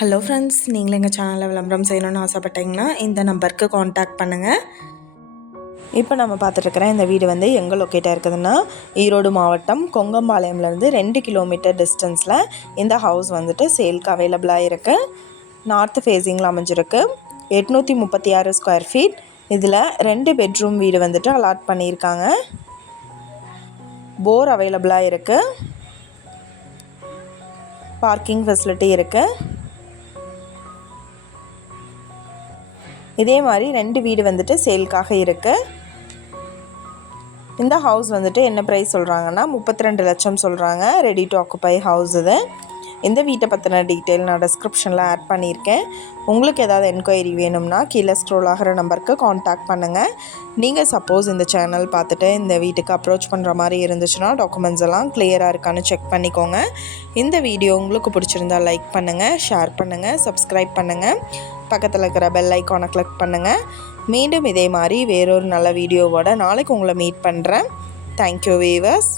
Hello friends, நீங்களும் எங்கள் சேனலில் விளம்பரம் செய்யணும்னு ஆசைப்பட்டீங்கன்னா இந்த நம்பருக்கு காண்டாக்ட் பண்ணுங்கள். இப்போ நம்ம பார்த்துட்ருக்குற இந்த வீடு வந்து எங்கே லொக்கேட்டாக இருக்குதுன்னா, ஈரோடு மாவட்டம் கொங்கம்பாளையம்லேருந்து 2 கிலோமீட்டர் டிஸ்டன்ஸில் இந்த ஹவுஸ் வந்துட்டு சேல்க்கு அவைலபிளாக இருக்குது. நார்த் ஃபேஸிங்கில் அமைஞ்சிருக்கு. 836 ஸ்கொயர் ஃபீட். இதில் 2 பெட்ரூம் வீடு வந்துட்டு அலாட் பண்ணியிருக்காங்க. போர் அவைலபிளாக இருக்குது. பார்க்கிங் ஃபெசிலிட்டி இருக்குது. இதே மாதிரி 2 வீடு வந்துட்டு சேல்க்காக இருக்குது. இந்த ஹவுஸ் வந்துட்டு என்ன ப்ரைஸ் சொல்கிறாங்கன்னா 32 லட்சம் சொல்கிறாங்க. ரெடி டு ஆக்குபை ஹவுஸ் இது. இந்த வீட்டை பற்றின டீட்டெயில் நான் டிஸ்கிரிப்ஷனில் ஆட் பண்ணியிருக்கேன். உங்களுக்கு ஏதாவது என்கொயரி வேணும்னா கீழே ஸ்க்ரோல் ஆகிற நம்பருக்கு காண்டாக்ட் பண்ணுங்கள். நீங்கள் சப்போஸ் இந்த சேனல் பார்த்துட்டு இந்த வீட்டுக்கு அப்ரோச் பண்ணுற மாதிரி இருந்துச்சுன்னா டாக்குமெண்ட்ஸ் எல்லாம் கிளியராக இருக்கான்னு செக் பண்ணிக்கோங்க. இந்த வீடியோ உங்களுக்கு பிடிச்சிருந்தால் லைக் பண்ணுங்கள், ஷேர் பண்ணுங்கள், சப்ஸ்கிரைப் பண்ணுங்கள். பக்கத்தில் இருக்கிற பெல் ஐக்கானை கிளிக் பண்ணுங்கள். மீண்டும் இதே மாதிரி வேறொரு நல்ல வீடியோவோட நாளைக்கு உங்களை மீட் பண்ணுறேன். Thank you viewers.